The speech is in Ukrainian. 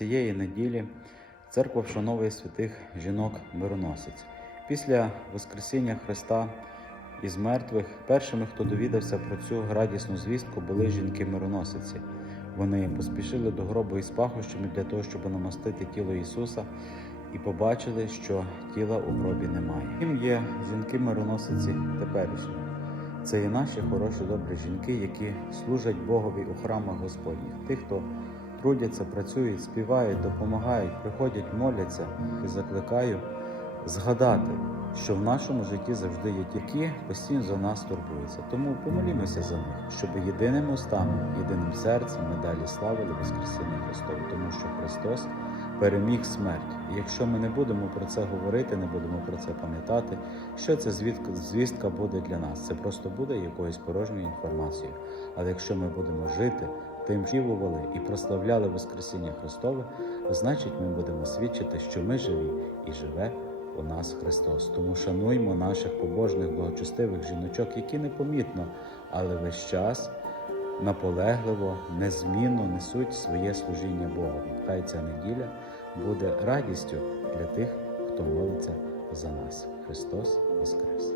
цієї неділі церква вшановує святих жінок мироносиць. Після Воскресіння Христа із мертвих першими, хто довідався про цю радісну звістку, були жінки-мироносиці. Вони поспішили до гробу із пахощами для того, щоб намастити тіло Ісуса, і побачили, що тіла у гробі немає. Їм є жінки-мироносиці теперішні. Це і наші хороші добрі жінки, які служать Богові у храмах Господніх. Тих, хто трудяться, працюють, співають, допомагають, приходять, моляться і закликаю згадати, що в нашому житті завжди є ті, постійно за нас турбуються. Тому помолімося за них, щоб єдиним устами, єдиним серцем ми далі славили Воскресіння Христове, тому що Христос переміг смерть. І якщо ми не будемо про це говорити, не будемо про це пам'ятати, що це звідка, звістка буде для нас? Це просто буде якоюсь порожньою інформацією. Але якщо ми будемо жити тим, що і прославляли Воскресіння Христове, значить ми будемо свідчити, що ми живі і живе у нас Христос. Тому шануймо наших побожних, благочестивих жіночок, які непомітно, але весь час наполегливо, незмінно несуть своє служіння Богу. Хай ця неділя буде радістю для тих, хто молиться за нас. Христос Воскрес!